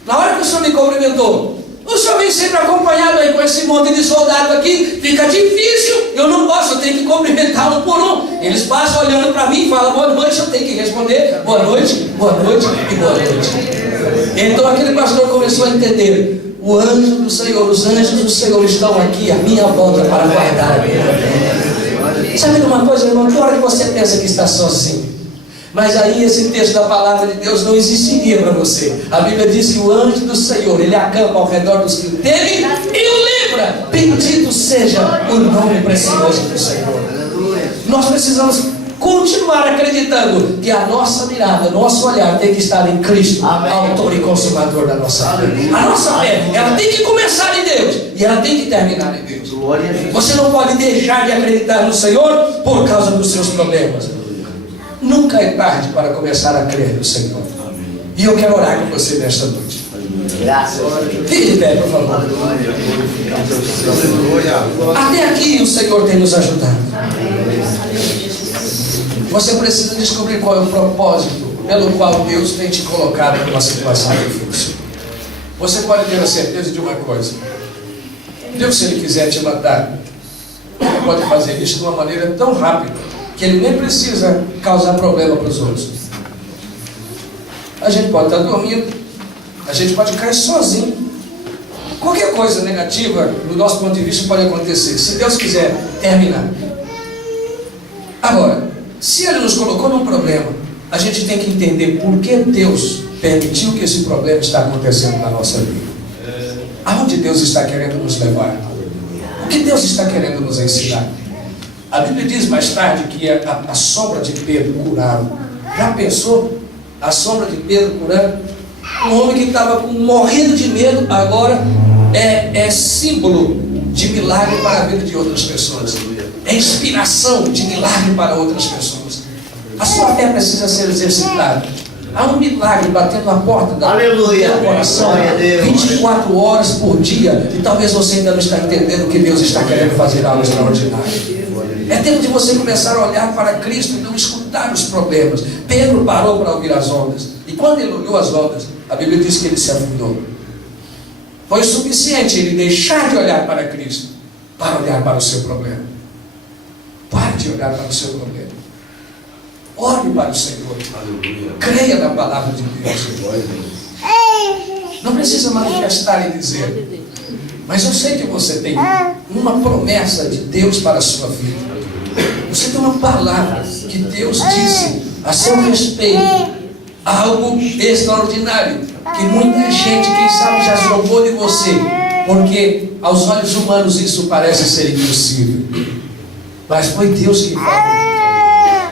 Na hora que o senhor me cumprimentou, o senhor vem sempre acompanhado aí com esse monte de soldado aqui. Fica difícil, eu não posso, eu tenho que cumprimentar um por um. Eles passam olhando para mim e falam boa noite, eu tenho que responder boa noite e boa noite. Então aquele pastor começou a entender: o anjo do Senhor, os anjos do Senhor estão aqui à minha volta para guardar a minha vida. Sabe de uma coisa, irmão? Que hora que você pensa que está sozinho, mas aí esse texto da palavra de Deus não existiria para você. A Bíblia diz que o anjo do Senhor, ele acampa ao redor dos que o temem e o livra. Bendito seja o nome precioso do Senhor. Nós precisamos continuar acreditando que a nossa mirada, nosso olhar tem que estar em Cristo, autor e consumador da nossa fé. A nossa fé, ela tem que começar em Deus e ela tem que terminar em Deus. Você não pode deixar de acreditar no Senhor por causa dos seus problemas. Nunca é tarde para começar a crer no Senhor. E eu quero orar com você nesta noite. Fique de pé, por favor. Até aqui o Senhor tem nos ajudado. Você precisa descobrir qual é o propósito pelo qual Deus tem te colocado numa situação difícil. Você pode ter a certeza de uma coisa: Deus, se Ele quiser te matar, Ele pode fazer isso de uma maneira tão rápida que Ele nem precisa causar problema para os outros. A gente pode estar dormindo, a gente pode cair sozinho. Qualquer coisa negativa, do nosso ponto de vista, pode acontecer, se Deus quiser terminar. Agora, se Ele nos colocou num problema, a gente tem que entender por que Deus permitiu que esse problema está acontecendo na nossa vida. Aonde Deus está querendo nos levar? O que Deus está querendo nos ensinar? A Bíblia diz mais tarde que a sombra de Pedro curava. Já pensou? A sombra de Pedro curando? Um homem que estava morrendo de medo, agora é símbolo de milagre para a vida de outras pessoas. É inspiração de milagre para outras pessoas. A sua fé precisa ser exercitada. Há um milagre batendo na porta do teu coração 24 horas por dia. E talvez você ainda não está entendendo que Deus está querendo fazer algo extraordinário. É tempo de você começar a olhar para Cristo e não escutar os problemas. Pedro parou para ouvir as ondas. E quando ele olhou as ondas, a Bíblia diz que ele se afundou. Foi suficiente ele deixar de olhar para Cristo para olhar para o seu problema. Pare de olhar para o seu problema. Olhe para o Senhor. Creia na palavra de Deus. Não precisa manifestar e dizer, mas eu sei que você tem uma promessa de Deus para a sua vida. Você tem uma palavra que Deus disse a seu respeito, algo extraordinário, que muita gente, quem sabe, já zombou de você, porque aos olhos humanos isso parece ser impossível. Mas foi Deus que falou.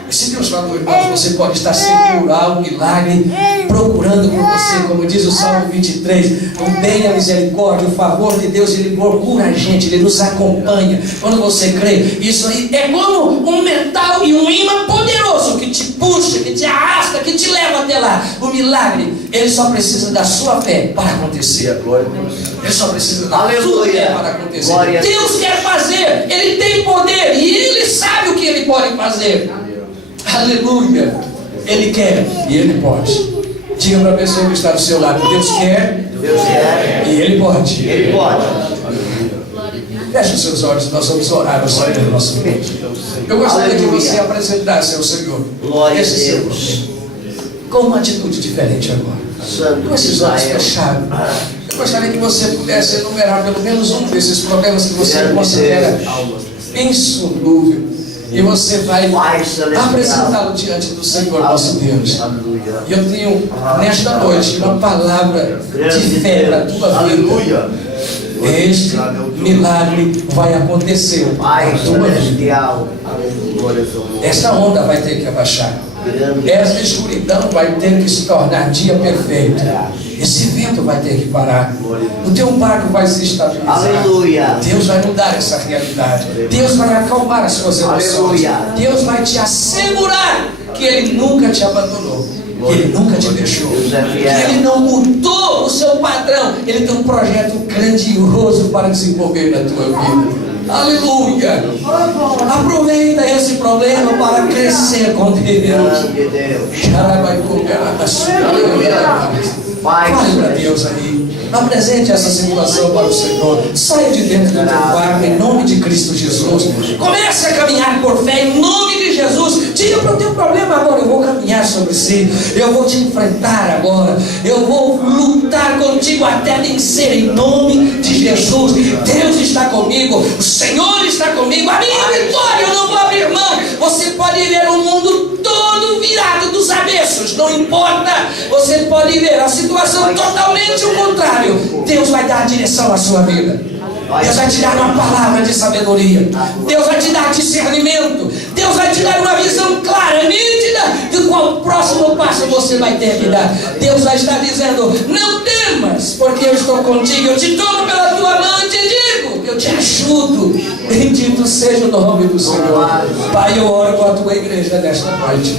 E se Deus falou, irmãos, você pode estar sem curar um milagre, procurando por você, como diz o Salmo 23, o bem, a misericórdia, o favor de Deus, Ele procura a gente, Ele nos acompanha. Quando você crê, isso aí é como um metal e um imã poderoso que te puxa, que te arrasta, que te leva até lá. O milagre, ele só precisa da sua fé para acontecer. Ele só precisa da sua fé para acontecer. Deus quer fazer, Ele tem poder e Ele sabe o que Ele pode fazer. Aleluia. Ele quer e Ele pode. Diga para a pessoa que está do seu lado: Deus quer e Ele pode. Ele pode. Feche os seus olhos, nós vamos orar ao Senhor do nosso Deus. Eu gostaria que você apresentasse ao Senhor esse seu problema com uma atitude diferente agora, com esses olhos fechados. Eu gostaria que você pudesse enumerar pelo menos um desses problemas que você considera insolúvel, e você vai apresentá-lo diante do Senhor nosso Deus. E eu tenho nesta noite uma palavra de fé para a tua vida. Este milagre vai acontecer na tua vida. Esta onda vai ter que abaixar. Essa escuridão vai ter que se tornar dia perfeito. Esse vento vai ter que parar. O teu barco vai se estabilizar. Aleluia. Deus vai mudar essa realidade. Deus vai acalmar as suas emoções. Aleluia. Deus vai te assegurar que Ele nunca te abandonou, que Ele nunca te deixou, que Ele não mudou o seu padrão. Ele tem um projeto grandioso para desenvolver na tua vida. Aleluia. Aproveita esse problema para crescer com Deus. Fale para Deus aí. Apresente essa situação para o Senhor. Saia de dentro do teu quarto em nome de Cristo Jesus. Comece a caminhar por fé em nome de Jesus. Diga para o teu problema agora: eu vou caminhar sobre si. Eu vou te enfrentar agora. Eu vou lutar contigo até vencer em nome de Jesus. Deus está comigo. O Senhor está comigo. A minha vitória eu não vou abrir mão. Você pode ver o mundo todo virado dos avessos. Não importa. Você pode ver a situação totalmente o contrário. Deus vai dar direção à sua vida. Deus vai te dar uma palavra de sabedoria. Deus vai te dar discernimento. Deus vai te dar uma visão clara, nítida, de qual próximo passo você vai ter que dar. Deus vai estar dizendo: não temas, porque eu estou contigo. Eu te tomo pela tua mão e te digo: eu te ajudo. Bendito seja o nome do Senhor. Pai, eu oro com a tua igreja nesta noite.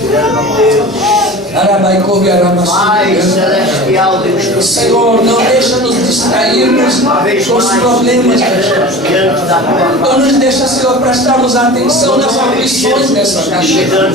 Pai celestial, Deus do Senhor, não deixa nos distrairmos com os problemas. Não nos deixa, Senhor, prestarmos atenção nas aflições dessa vida.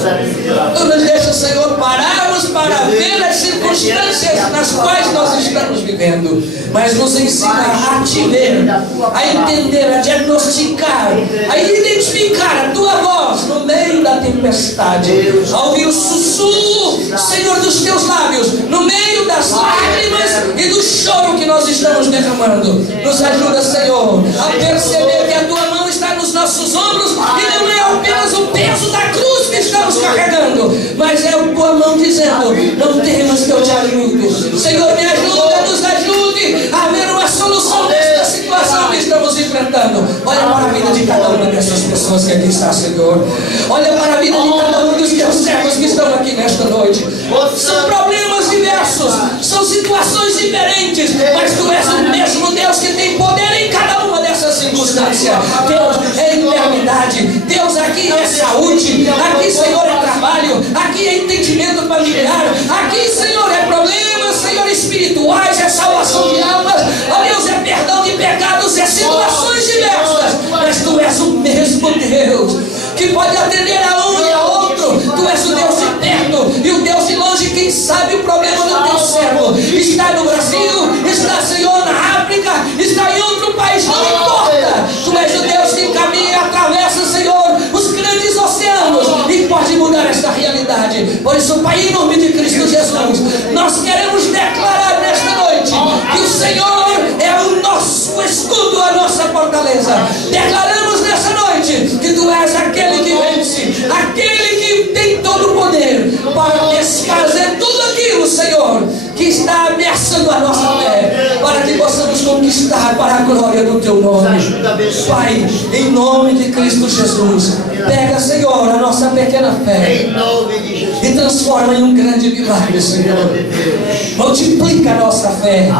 Não nos deixa, Senhor, pararmos para ver as circunstâncias nas quais nós estamos vivendo, mas nos ensina a te ver, a entender, a diagnosticar, a identificar a tua voz no meio da tempestade, a ouvir o sussurro, Senhor, dos teus lábios, no meio das lágrimas e do choro que nós estamos derramando. Nos ajuda, Senhor, a perceber que a tua mão está nos nossos ombros e não é apenas o peso da cruz que estamos carregando, mas é a tua mão dizendo: não temas que eu te ajudo. Senhor, me ajuda, nos ajude a ver uma solução desta situação que estamos enfrentando. Olha para a vida de cada uma dessas pessoas que aqui está, Senhor. Olha para a vida de cada um dos teus servos que estão aqui nesta noite. São problemas diversos, são situações diferentes, mas tu és o mesmo Deus que tem poder em cada uma dessas circunstâncias. Deus é enfermidade, Deus aqui é saúde, aqui, Senhor, é trabalho, aqui é entendimento familiar, aqui, Senhor, é problemas, Senhor, espirituais, é salvação de almas, ó Deus, é perdão de pecados, é situações diversas, mas tu és o mesmo Deus que pode atender a um e a outro. Tu és o Deus de perto e o Deus de longe. Quem sabe o problema do teu servo está no Brasil, está, Senhor, na África, está em outro país, não importa. Tu és o Deus que caminha e atravessa, Senhor, os grandes oceanos e pode mudar esta realidade. Por isso, Pai, em nome de Cristo Jesus, nós queremos declarar nesta noite que o Senhor é o nosso escudo, a nossa fortaleza. Declaramos nessa noite que tu és aquele que vence, aquele que tem todo o poder para desfazer tudo aquilo, Senhor, que está ameaçando a nossa fé, para que possamos conquistar para a glória do teu nome. Pai, em nome de Cristo Jesus, pega, Senhor, a nossa pequena fé e transforma em um grande milagre, Senhor. Multiplica a nossa fé,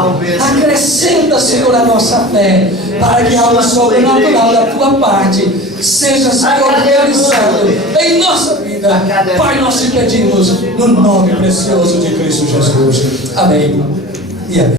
acrescenta, Senhor, a nossa fé, para que algo sobrenatural da tua parte seja, Senhor, realizado em nossa vida. Pai, nós te pedimos no nome precioso de Cristo Jesus. Amém e amém.